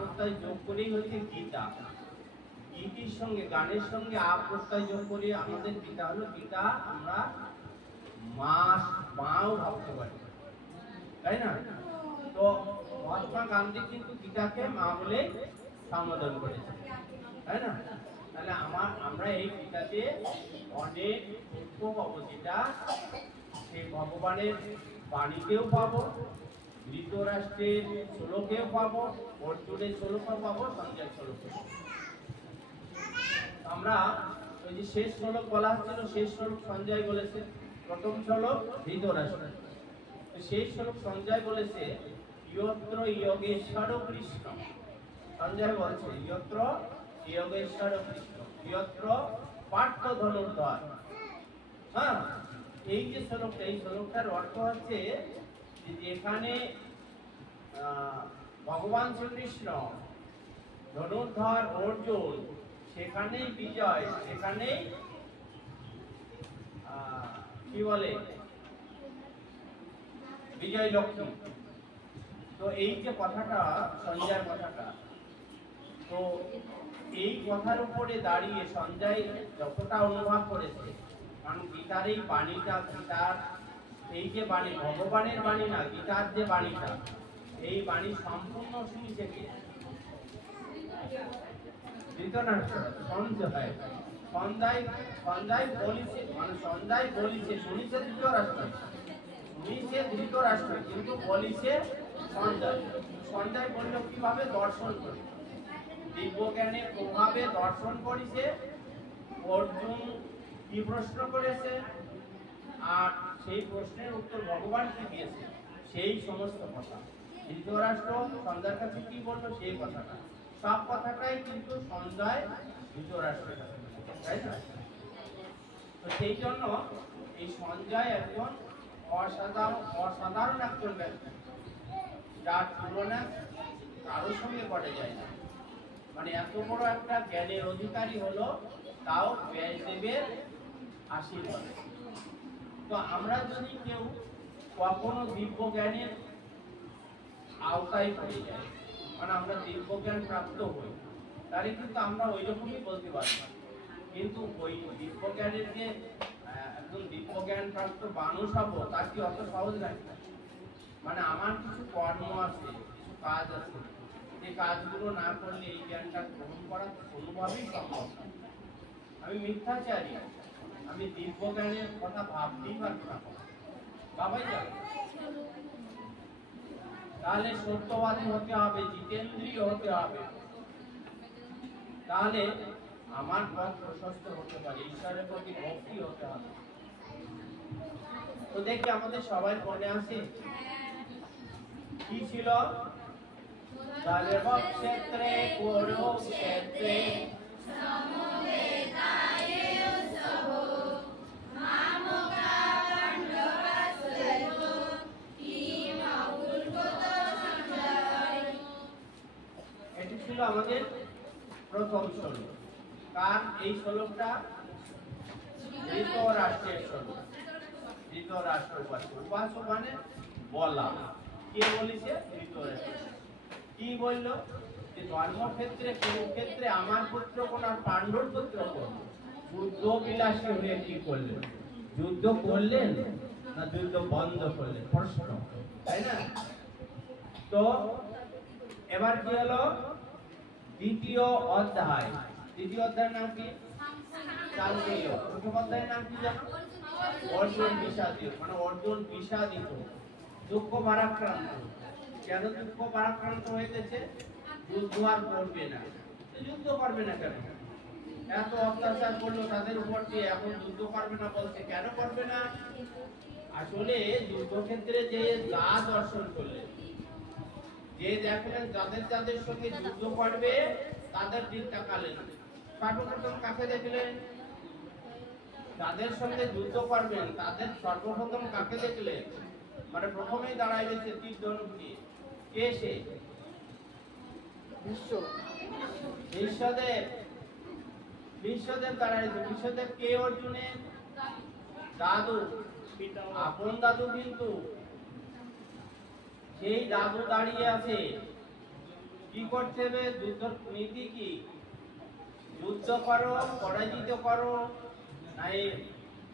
প্রত্যয় যোগ করেই হচ্ছে গীতা। গীতির সঙ্গে গানের সঙ্গে প্রত্যয় যোগ করে আমাদের গীতা হলো গীতা। আমরা মাও ভাবতে পারি, তাই না? তো মহাত্মা গান্ধী কিন্তু গীতাকে মা বলে সম্বোধন করেছে, তাই না? তাহলে আমরা এই গীতাতে অনেক তথ্য পাবো, যেটা সেই ভগবানের বাণীতেও পাবো, ধৃতরাষ্ট্রের শ্লোকেও পাবো, অর্জুনের শ্লোকও পাবো, সঞ্জয় শ্লোকেও। আমরা ওই যে শেষ শ্লোক বলা হচ্ছিল, শেষ শ্লোক সঞ্জয় বলেছে, প্রথম শ্লোক ধৃতরাষ্ট্র। শেষ শ্লোক সঞ্জয় বলেছে ইয়ত্র যোগেশ্বর কৃষ্ণ। সঞ্জয় বলছে ইয়ত্র যোগেশ্বর কৃষ্ণ ইয়ত্র পার্থ ধনুর্ধর। হ্যাঁ, এই যে শ্লোকটা, এই শ্লোকটার অর্থ হচ্ছে যে যেখানে ভগবান শ্রীকৃষ্ণ, ধনুর্ধর অর্জুন, সেখানেই বিজয়, সেখানেই কি বলে বিজয় লক্ষ্মী। তো এই যে কথাটা, সঞ্জয় কথাটা, তো এই কথার উপরে দাঁড়িয়ে সঞ্জয় যতটা অনুভব করেছে, কারণ গীতার এই বাণীটা, গীতার এই যে বাণী, ভগবানের বাণী না, গীতার যে বাণীটা, এই বাণী সম্পূর্ণ শুনেছে কে? সঞ্জয়। সঞ্জয় বলিছে, মানে সঞ্জয় বলিছে, শুনিছে ধৃতরাষ্ট্র, শুনিছে ধৃতরাষ্ট্র, কিন্তু বলিছে সঞ্জয়। সঞ্জয় বলল কিভাবে? দর্শন করে, দিব্যজ্ঞানের প্রভাবে দর্শন করেছে। অর্জুন কি প্রশ্ন করেছে আর সেই প্রশ্নের উত্তর ভগবান কি দিয়েছে, সেই সমস্ত কথা ধৃতরাষ্ট্র সঞ্জয়ের কাছে কি বললো, সেই কথাটা, সব কথাটাই কিন্তু সঞ্জয় ধৃতরাষ্ট্রের কাছে, তাই না? তো সেই জন্য এই সঞ্জয় একজন অসাধারণ একজন ব্যক্তি, যার তুলনা কারোর সঙ্গে করা যায় না। মানে এত বড় একটা জ্ঞানের অধিকারী হলো, তাও ব্যাসদেবের আশীর্বাদ। তো আমরা যদি কেউ কখনো দিব্য জ্ঞানের আওতায় পড়ে যাই, মানে আমরা দিব্য জ্ঞান প্রাপ্ত হই, তাহলে কিন্তু আমরা ওই রকমই বলতে পারি। কিন্তু ওই দিব্য জ্ঞানের যে একদম দিব্য জ্ঞান প্রাপ্ত মানুষ হবো, তার কি অত সহজ নয়। মানে আমার কিছু কর্ম আছে, কিছু কাজ আছে, যে কাজগুলো না করলে এই জ্ঞানটা গ্রহণ করা কোনোভাবেই সম্ভব না। আমি মিথ্যাচারী, আমি দিব্য জ্ঞানের কথা ভাবতেই পারবো না, বাবাই যাবে। তাহলে সত্যবাদী হতে হবে, জিতেন্দ্রীয় হতে হবে, তাহলে আমার পথ প্রশস্ত হতে পারে, ঈশ্বরের প্রতি ভক্তি হতে হবে। তো দেখি আমাদের সবাই মনে আছে কি ছিল? সর্বক্ষেত্রে কুরুক্ষেত্রে এটি ছিল আমাদের প্রথম শ্লোক। কার এই শ্লোকটা? ধৃতরাষ্ট্রের শ্লোক। ধৃতরাষ্ট্র উপাসক, উপাসক মানে বলা। কে বলেছে? ধৃতরাষ্ট্র। কি বলল? যে ধর্মক্ষেত্রে কুরুক্ষেত্রে আমার পুত্র কোন আর পাণ্ডুর পুত্র কোন যুদ্ধ বিলাসী হয়ে কি করলেন? যুদ্ধ করলেন না যুদ্ধ বন্ধ করলেন? প্রশ্ন, তাই না? তো এবার কি হলো? দ্বিতীয় অধ্যায়। দ্বিতীয় অধ্যায়ের নাম কি? সাংখ্যযোগ। প্রথম অধ্যায়ের নাম কি জানো? অর্জুন বিষাদিত, মানে অর্জুন বিষাদিত, দুঃখ ভারাক্রান্ত। কেন দুঃখ ভারাক্রান্ত হয়ে গেছে? যুদ্ধ আর করবে না। যুদ্ধ করবে না কেন? এত অত্যাচার করলো তাদের উপর দিয়ে, এখন যুদ্ধ করবে না বলছে, কেন করবে না? আসলে যুদ্ধক্ষেত্রে যে যা দর্শন করলেন, যে দেখলেন যাদের যাদের সঙ্গে যুদ্ধ করবে তাদের দিক তাকালেন, সর্বপ্রথম কাকে দেখলেন? যাদের সঙ্গে যুদ্ধ করবেন তাদের সর্বপ্রথম কাকে দেখলেন? মানে প্রথমেই দাঁড়ায় রয়েছে তীর ধনুক নিয়ে। কে সে? বিশ্বদেব। বিশ্বদেব দাঁড়ায় রয়েছে। বিশ্বদেব কে? অর্জুনের দাদু, আপন দাদু। কিন্তু সেই দাদু দাঁড়িয়ে আছে কি করতে হবে? যুদ্ধ নীতি কি? যুদ্ধ করো, পরাজিত করো, নাই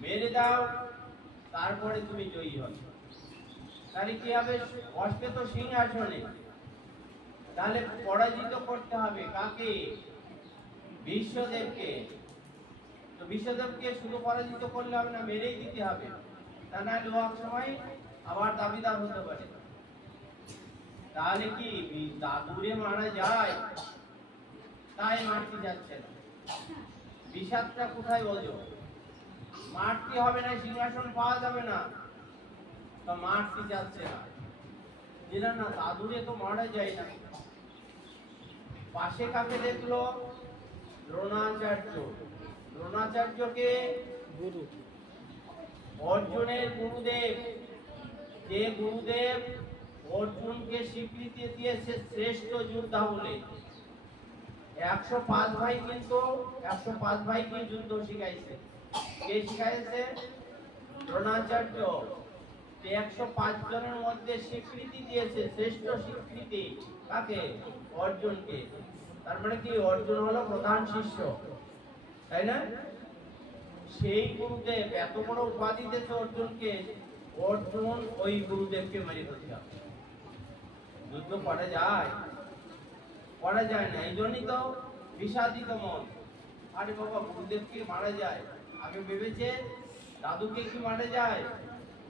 মেরে দাও, তারপরে তুমি জয়ী হবে। তাহলে কি হবে? বসবে তো সিংহাসনে, তাহলে পরাজিত করতে হবে কাকে? বিশ্বদেবকে। তো বিশ্বদেবকে শুধু পরাজিত করলে হবে না, মেরেই দিতে হবে, তা না হলে এক সময় আবার দাবিদার হতে পারে। তাহলে কি দাদুরে মারা যায়, তাই মারতে যাচ্ছে না। বিষাদটা কোথায় বলছো? মারতে হবে না, সিংহাসন পাওয়া যাবে না, তো মারতে যাচ্ছে না। যেটা না, দাদুরে তো মারা যায় না। পাশে কাকে দেখলো? দ্রোণাচার্য। দ্রোণাচার্যকে গুরু, অর্জুনের গুরুদেব। যে গুরুদেব অর্জুনকে স্বীকৃতি দিয়েছে শ্রেষ্ঠ যোদ্ধা বলে। 105 ভাই, কিন্তু 105 ভাইকে যুদ্ধ শিখাইছে। কে শিখাইছে? দ্রোণাচার্য। 105 জনের মধ্যে স্বীকৃতি দিয়েছে, শ্রেষ্ঠ স্বীকৃতি কাকে? অর্জুনকে। তার মানে কি, অর্জুন হলো প্রধান শিষ্য, তাই না? সেই গুরুদেব এত বড় উপাধি দিয়েছে অর্জুনকে, অর্জুন ওই গুরুদেবকে মেরে ফেলতে হবে। যুদ্ধ করা যায়? করা যায় না। এই জন্যই তো বিষাদিত মন। আরে বাবা, গুরুদেবকে মারা যায়, আগে ভেবেছে দাদুকে কি মারা যায়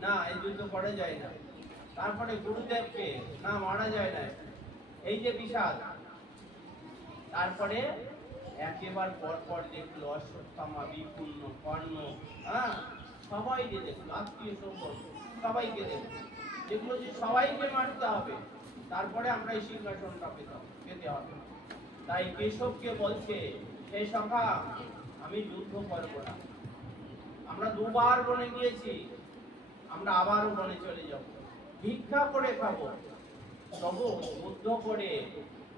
না, এই যুদ্ধ করা যায় না। তারপরে গুরুদেবকে না, মারা যায় না, এই যে বিষাদ। তারপরে একেবারে পর দেখলো অশ্বত্থামা, বিপুন্ন, কর্ণ, সবাইকে দেখলো, আত্মীয় স্বজন সবাইকে দেখলো, যেগুলো যে সবাইকে মারতে হবে, তারপরে আমরা এই সিংহাসনটা পেতে হবে। তাই কেশবকে বলছে, হে সখা, আমি যুদ্ধ করব না। আমরা দুবার বনে গিয়েছি, আমরা আবারও বনে চলে যাব, ভিক্ষা করে খাবো, তবু যুদ্ধ করে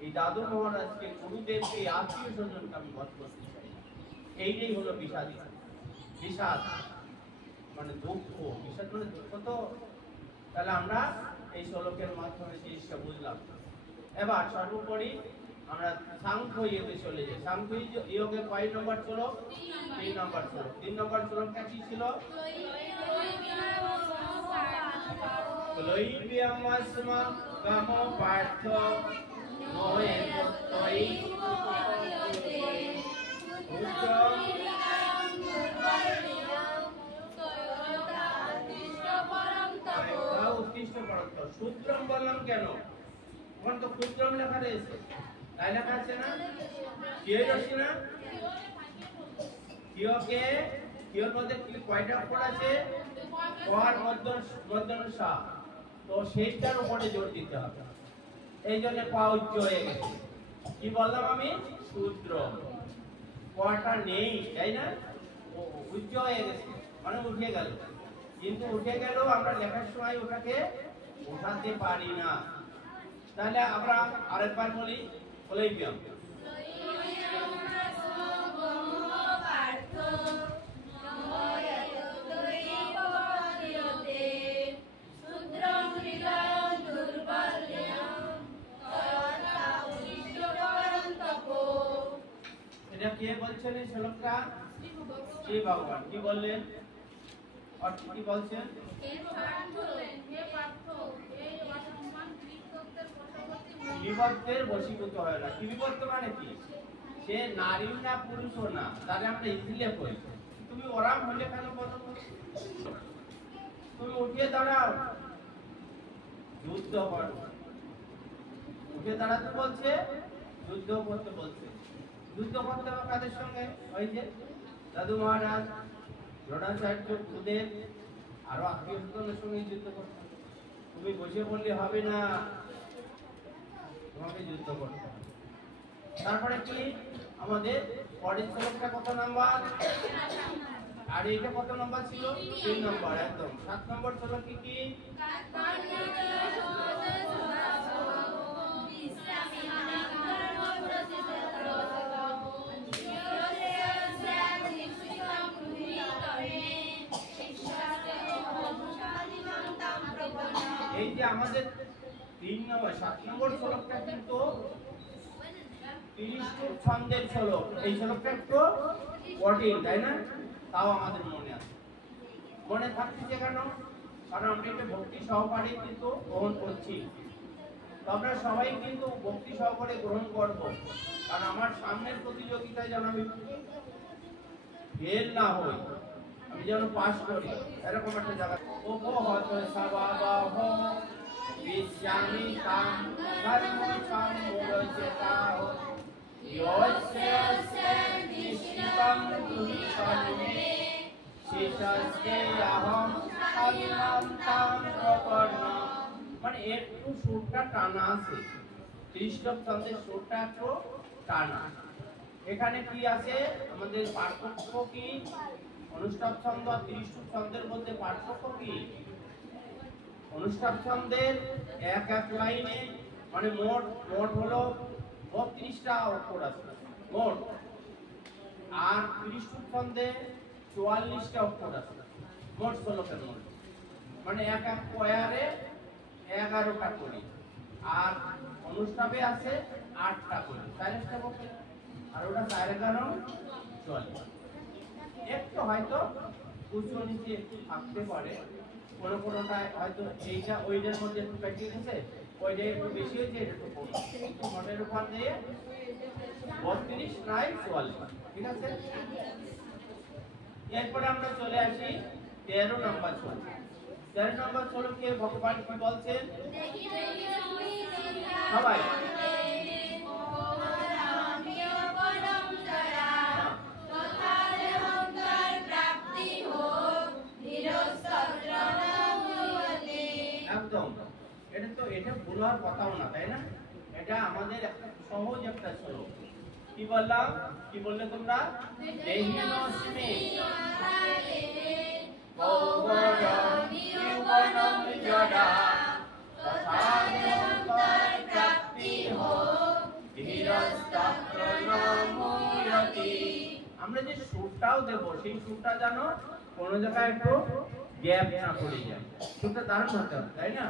এই দাদু মহারাজকে, গুরুদেবকে, আত্মীয় স্বজনকে আমি বধ করতে চাই। এইটাই হলো বিষাদ। বিষাদ মানে দুঃখ, বিষাদ মানে দুঃখ। তো তাহলে আমরা এই শ্লোকের মাধ্যমে জিনিসটা বুঝলাম। এবার সর্বোপরি আমরা সাংখ্য যোগে চলে যাই। সাংখ্য যোগে কয় নম্বর শ্লোক? 3 নম্বর শ্লোক। 3 নম্বর শ্লোকটা কি ছিল? ক্লৈব্যমস্ম গমো পার্থ নয়ে তৈ উৎকৃষ্ট পরন্ত। সূত্রম বললাম কেন? এখন তো সূত্রম লেখা রয়েছে, তাই লেখা আছে না? কিয় রয়েছে না? কিয়কে, কিয়র মধ্যে কয়টা অক্ষর আছে? কর, মধ্যন, সা। তো সেইটার উপরে জোর দিতে হবে, এই জন্য ক উচ্চ হয়ে গেছে। কি বললাম আমি? সূত্র। কটা নেই, তাই না? উচ্চ হয়ে গেছে মানে উঠে গেল, কিন্তু উঠে গেল আমরা লেখার সময় ওটাকে উঠাতে পারি না। তাহলে আমরা আরেকবার বলি, ক্লৈব্যম। এটা কে বলছেন এই শ্লোকটা? শ্রী ভগবান। কি বললেন? অর্থ কি বলছেন? বিভক্তের বশীভূত হয় না। কি বিভক্ত মানে কি? সে নারী না পুরুষও না, তাহলে আমরা ইজিলি কই। তুমি ওরাম হলে কেন বলো? তুমি উঠে দাঁড়াও, যুদ্ধ করো। উঠে দাঁড়াতে বলছে, যুদ্ধ করতে বলছে। যুদ্ধ করতে হবে কাদের সঙ্গে? ওই যে দাদু মহারাজ, দ্রোণাচার্য, গুরুদেব, আরো আত্মীয় স্বজনের সঙ্গে যুদ্ধ করতে হবে। তুমি বসে বললে হবে না, তোমাকে যুদ্ধ করতে হবে। তারপরে কি আমাদের পরের শ্লোকটা কত নাম্বার? আর এটা কত নাম্বার ছিল? 3 নাম্বার। একদম 7 নম্বর শ্লোক কি? এই যে আমাদের 3 নম্বর 7 নম্বর শ্লোকটা কিন্তু ছন্দের শ্লোক, এই শ্লোকটা একটু কঠিন তাই না? তাও আমাদের মনে আছে, মনে থাকতেছে কেন? কারণ আমরা একটা ভক্তি সহকারে কিন্তু গ্রহণ করছি। আমরা সবাই কিন্তু ভক্তি সহকারে গ্রহণ করব, কারণ আমার সামনের প্রতিযোগিতায় যেন আমি ফেল না হই, আমি যেন পাস করি, এরকম একটা জায়গা। উপহত সবাবহ বিস্যামি তাম ধর্ম সম্মূঢ়চেতাঃ ইয়স্যস্য নিশ্চিতং দুহিতমে শেষস্যেহং অবিনম তাম প্রপন্নঃ। মানে একটু সুরটা টানা আছে, ত্রিষ্টক ছন্দের সুরটা একটু টানা। এখানে কি আছে আমাদের পার্থক্য কি? অনুষ্টাপ ছন্দ আর ত্রিষ্টক ছন্দের মধ্যে পার্থক্য কি? অনুষ্টাপ ছন্দের এক এক লাইনে মানে মোট হলো 32টা অক্ষর আছে মোট, আর ত্রিষ্টক ছন্দে 44টা অক্ষর আছে মোট 16টার মধ্যে, মানে এক এক পয়ারে 11টা করে, আর অনুষ্টাপে আছে 8টা করে, 40টা বকে, আর ওটা 4-11 চলে। একটু হয়তো উচ্চ নিচে একটু থাকতে পারে, কোনো কোনোটায় হয়তো এইটা ওইটার মধ্যে একটু কাটিয়ে গেছে, ওইটা একটু বেশি হয়েছে, এটা একটু কম, কিন্তু মোটের উপর দিয়ে 32 নাই 44। ঠিক আছে, এরপরে আমরা চলে আসি 13 নম্বর শ্লোক। 13 নম্বর শ্লোকে ভগবান কি বলছেন সবাই? একদম, এটা তো এটা ভুলার কথাও না তাই না? এটা আমাদের একটা সহজ একটা শ্লোক। কি বললাম, কি বললে তোমরা? দেহিনস্মি ভগবরম জীবনম জড়া তথাদেহন্তর প্রাপ্তি হোক ধীরস্তত্র ন মুহ্যতি। আমরা যে সুরটাও দেব সেই সুরটা জানো কোন জায়গায় একটু গ্যাপ না পড়ে যায়, সুরটা দারুণ হতে হবে তাই না?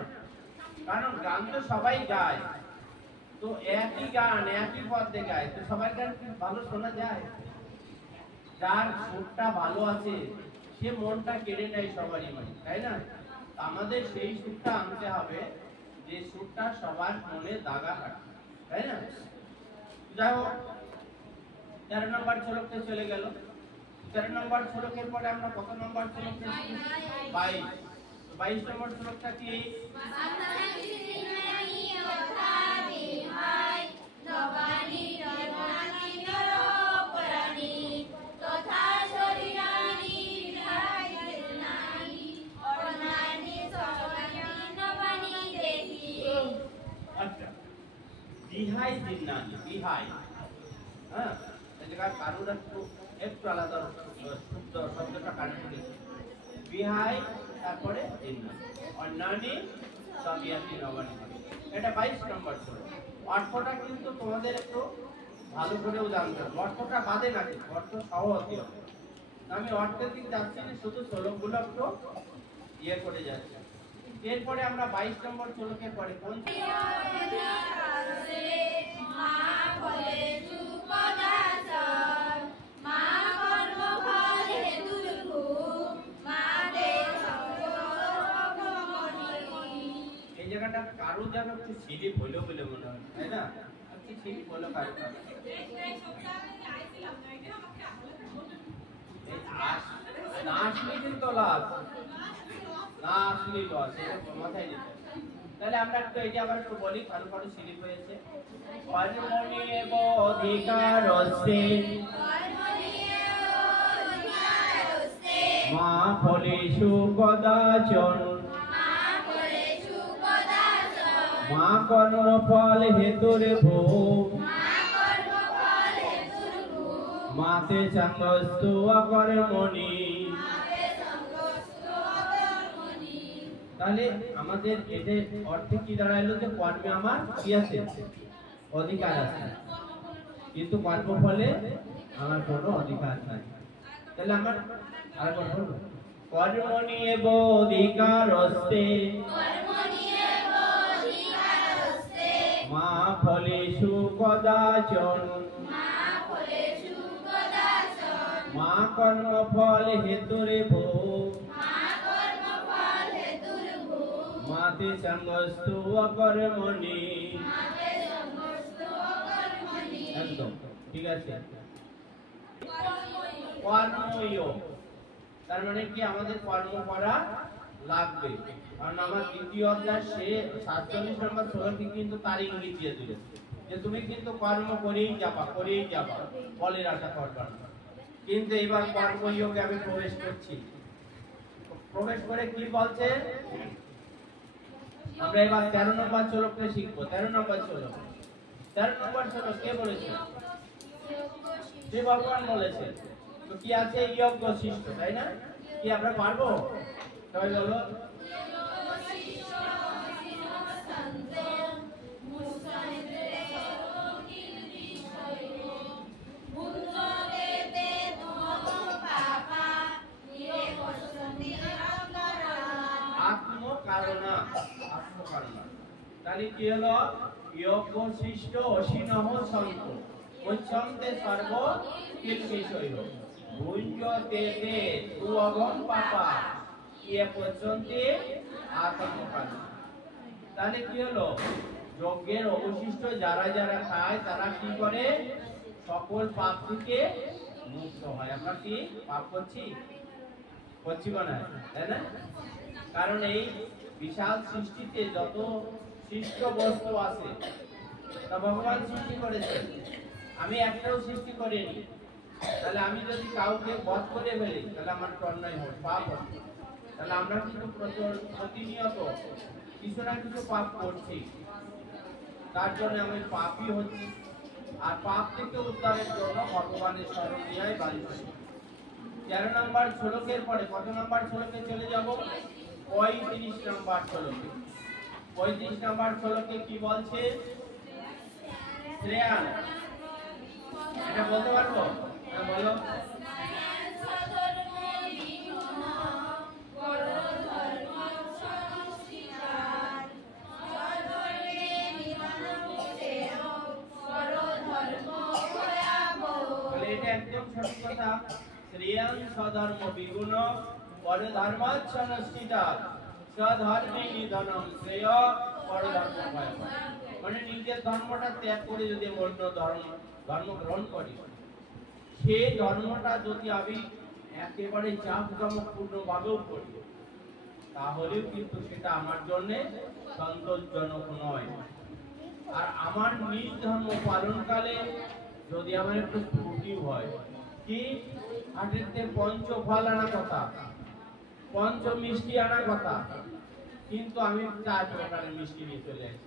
কারণ গান তো সবাই গায়, তো একই গান একই পদে গায়, তো সবার গান কি ভালো শোনা যায়? যার সুরটা ভালো আছে সে মনটা কেড়ে নেয় সবারই মনে, তাই না? আমাদের সেই সুরটা আনতে হবে যে সুরটা সবার মনে দাগা কাটে, তাই না? যাই হোক, 13 নম্বর শ্লোকে চলে গেল। 13 নম্বর শ্লোকের পরে আমরা কত নম্বর শ্লোকে? 22। 22 নম্বর শ্লোকটা কি? বিহাই জিন্নানি, বিহাই, হ্যাঁ, এই জায়গায় কারুর একটু আলাদা শব্দ শব্দটা কানে পড়েছে। বিহাই তারপরে জিন্নানি, অন্যানি সবিয়াতি নবানি। এটা 22 নম্বর শ্লোক। অর্থটা কিন্তু তোমাদের একটু ভালো করেও জানতে হবে, অর্থটা বাদে না, অর্থ সহ হতে হবে। আমি অর্থের দিক যাচ্ছি না, শুধু শ্লোকগুলো একটু ইয়ে করে যাচ্ছি। এরপরে আমরা 22 নম্বর শ্লোকের পরে কোন এই জায়গাটা কারো যেন একটু স্লিপ হলো বলে মনে হয়, তাই না? একটু স্লিপ হলো কারো, না আসলে কিন্তু লাভ, না আসলে লস, এটা মাথায় নিতে। তাহলে আমরা একটু এই যে আবার একটু বলি, কারো কারো স্লিপ হয়েছে। কর্মণি এব অধিকারস্তে মা ফলেষু কদাচন মা কর্মফল হেতুর ভো মাতে সঙ্গস্তু অকর্মণি। তাহলে আমাদের এদের অর্থে কি দাঁড়াইলো যে কর্মে আমার কি আছে? অধিকার আছে, কিন্তু কর্মফলে আমার কোনো অধিকার নাই। তাহলে আমার আরেকবার বলবো, কর্মণি এব অধিকারস্তে মা ফলেষু কদাচন মা কর্মফল হেতুরে ভো মাতে সঙ্গস্তু অকর্মণি। একদম ঠিক আছে। কর্মযোগ তার মানে কি আমাদের কর্ম করা লাগবে, কারণ আমার দ্বিতীয় অধ্যায় সে 47 নম্বর শ্লোকে কিন্তু তার ইঙ্গিত দিয়ে দিয়েছে যে তুমি কিন্তু কর্ম করেই যাবা ফলের আশা করবা না। কিন্তু এবার কর্মযোগে আমি প্রবেশ করছি, প্রবেশ করে কি বলছে আমরা এবার 13 নম্বর শ্লোকটা শিখবো। 13 নম্বর শ্লোক কে বলেছে? যে ভগবান বলেছে। তো কি আছে? যোগ্য শিষ্ট, তাই না? কি আমরা পারবো? সবাই বলো আত্মকারণা। তাহলে কি হলো? যোগ্য শিষ্ট অসীনহ সন্ত মুচ্ছন্তে সর্ব কিলবিষয় ভুঞ্জতে তে তুঅগম পাপা ইয়ে পর্যন্তে আত্মকারণা। তাহলে কি হলো? যজ্ঞের অবশিষ্ট যারা যারা খায় তারা কি করে? সকল পাপ থেকে মুক্ত হয়। আমরা কি পাপ করছি না, তাই না? কারণ এই বিশাল সৃষ্টিতে যত সৃষ্ট বস্তু আছে তা ভগবান সৃষ্টি করেছেন, আমি একটাও সৃষ্টি করিনি। তাহলে আমি যদি কাউকে বধ করে ফেলি তাহলে আমার অন্যায় হবে, পাপ হবে। তাহলে আমরা কিন্তু প্রতিনিয়ত কিছু না কিছু পাপ করছি, তার জন্য আমি পাপী হচ্ছি। আর পাপ থেকে উদ্ধারের জন্য ভগবানের শরণ নিয়ে বাড়ি। 13 নম্বর শ্লোকের পরে কত নম্বর শ্লোকে চলে যাব? 35 নম্বর শ্লোকে। 35 নম্বর শ্লোকে কি বলছে? শ্রেয়ান, এটা বলতে পারবো? বলো। এটা একদম সঠিক কথা। শ্রেয়ান স্বধর্ম বিগুণ পরধর্মাচ্ছনস্থিতা স্বধর্মে নিধনম শ্রেয় পরধর্ম ভয়। মানে নিজের ধর্মটা ত্যাগ করে যদি অন্য ধর্ম গ্রহণ করি, সেই ধর্মটা যদি আমি একেবারে জাঁকজমকপূর্ণ ভাবেও করি, তাহলেও কিন্তু সেটা আমার জন্য সন্তোষজনক নয়। আর আমার নিজ ধর্ম পালনকালে যদি আমার একটু ত্রুটি হয়, কি হাটেতে পঞ্চ ফল আনা কথা, পঞ্চ মিষ্টি আনা কথা, কিন্তু আমি 4 প্রকারের মিষ্টি নিয়ে চলে আসি,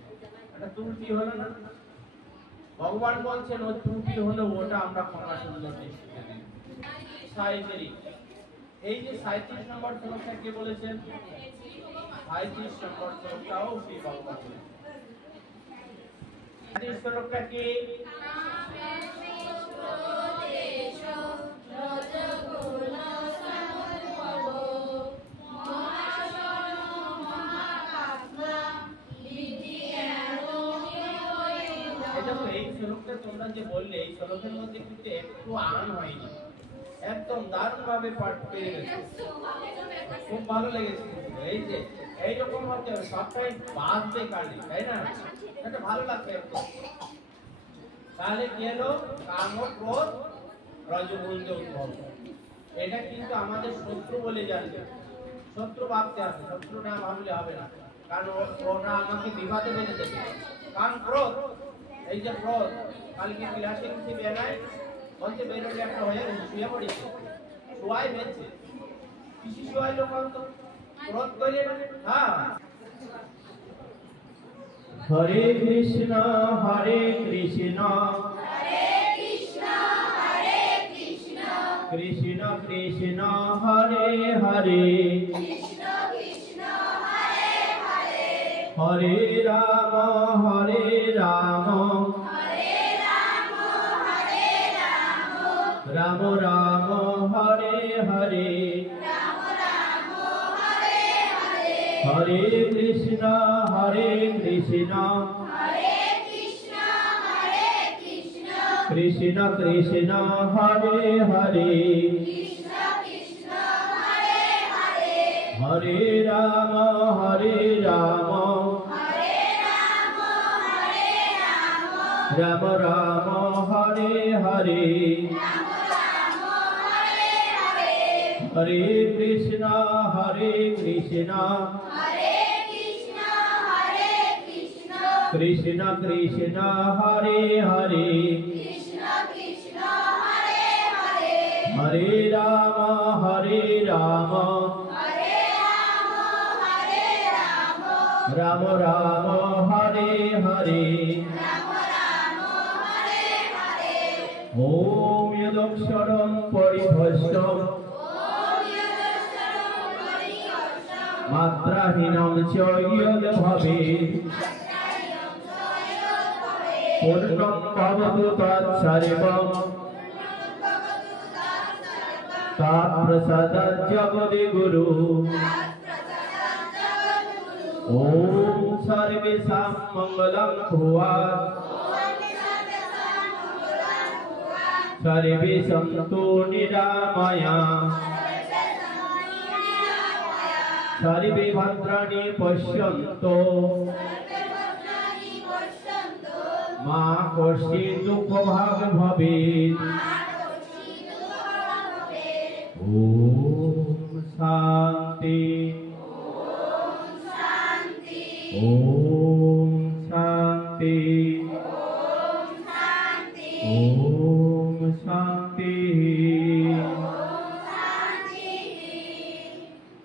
এটা ত্রুটি হলো না? ভগবান বলছেন ওই ত্রুটি হলো ওটা আমরা ক্ষমা সুন্দর শিখে দিই। এই যে 37 নম্বর শ্লোকটা কে বলেছেন? 37 নম্বর শ্লোকটাও শ্রী ভগবান বলেছেন। 37 শ্লোকটা কি? এই শ্লোকটা তোমরা যে বললে, এই শ্লোকের মধ্যে কিন্তু একটু আন হয়নি, একদম দারুণ ভাবে পাঠ পেয়ে গেছে, খুব ভালো লেগেছে। এই যে এইরকম হতে হবে, সবটাই বাঁধবে কানে, তাই না? এটা ভালো লাগবে একদম। তাহলে কি হলো? কাম ক্রোধ রজগুঞ্জ উদ্ভব। এটা কিন্তু আমাদের শত্রু বলে জানবে, শত্রু ভাবতে হবে, শত্রু না ভাবলে হবে না, কারণ ওটা আমাকে বিবাদে বেঁধে দেবে। কারণ ক্রোধ, এই যে ক্রোধ, কালকে ক্লাসে কিছু বেলায় বলছে বেরোলে একটা হয়ে গেছে, শুয়ে পড়েছে, শোয়াই বেঁধছে, কিছু শোয়াই লোক তো ক্রোধ করে না। হ্যাঁ, হরে কৃষ্ণ কৃষ্ণ কৃষ্ণ কৃষ্ণ হরে হরে হরে রাম রাম রাম হরে হরে হরে কৃষ্ণ কৃষ্ণ कृष्ण कृष्ण हरे हरे हरे राम राम राम हरे हरे हरे कृष्ण कृष्ण कृष्ण हरे हरे हरे राम राम राम हरे हरे ओम यदक्षरं परिभ्रष्टं मात्राहीनं च यद् भवेत् पूर्णं भवतु तत्सर्वं तत्प्रसादात् जगद्गुरु ओम सर्वेषां मंगलं भूयात् सर्वे सन्तु निरामयाः सर्वे भद्राणि पश्यन्तु मा कश्चित् दुःखभाग् भवेत् ओम शान्ति ओम शान्ति ओम शान्ति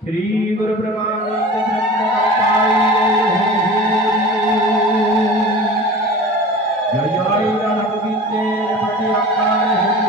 श्री गुरु ब्रह्मानंद जय जय राम गोविंद प्रति